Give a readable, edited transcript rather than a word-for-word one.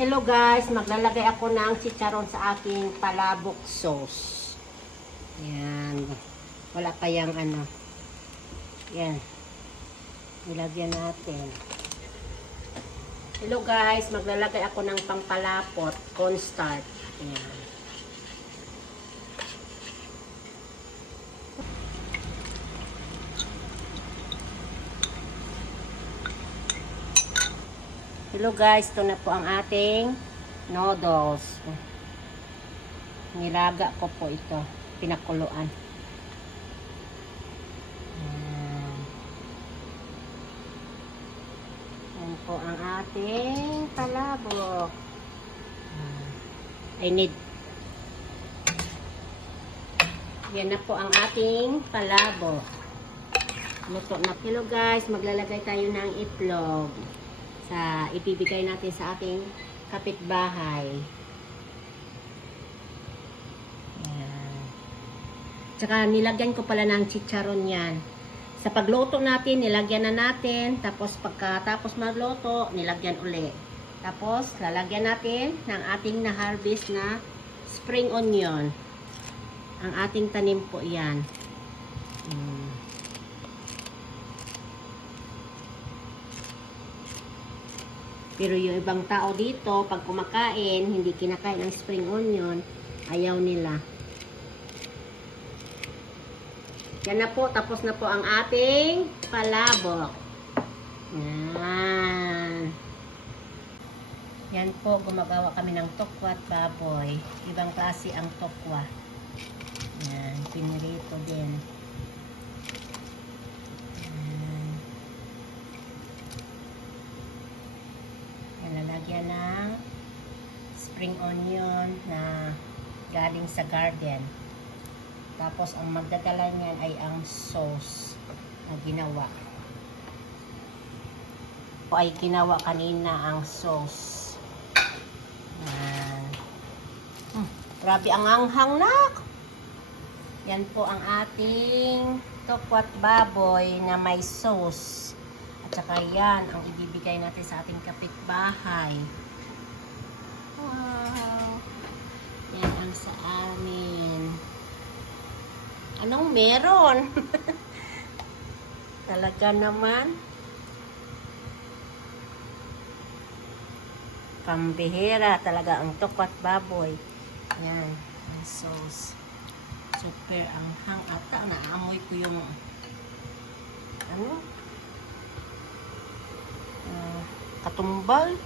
Hello guys, maglalagay ako ng chicharon sa aking palabok sauce. Ayan. Wala kayang ano. Ayan. Nilagyan natin. Hello guys, maglalagay ako ng pangpalapot, cornstarch. Ayan. Hello guys, ito na po ang ating noodles. Nilaga ko po ito, pinakuluan. Yan po ang ating palabok. Yan na po ang ating palabok. Luto na. Hello guys, maglalagay tayo ng itlog. Ibibigay natin sa ating kapitbahay. Ayan. Tsaka nilagyan ko pala ng chicharon yan. Sa pagluto natin, nilagyan na natin. Tapos pagkatapos magluto, nilagyan uli. Tapos lalagyan natin ng ating na-harvest na spring onion. Ang ating tanim po yan. Pero yung ibang tao dito, pag kumakain, hindi kinakain ng spring onion, ayaw nila. Yan na po, tapos na po ang ating palabok. Yan. Yan po, gumagawa kami ng tokwa at baboy. Ibang klase ang tokwa. Yan, pinirito din. Lalagyan ng spring onion na galing sa garden. Tapos ang magdadala niyan ay ang sauce na ginawa. O ay ginawa kanina ang sauce. Yan. Grabe ang anghang nak. Yan po ang ating tokwat baboy na may sauce. At saka yan ang ibibigay natin sa ating kapitbahay. Wow! Yan ang sa amin. Anong meron? Talaga naman. Pambihira talaga ang tokwat baboy. Yan. Ang sauce. Super anghang ata. Naamoy ko yung ano? Katumbal.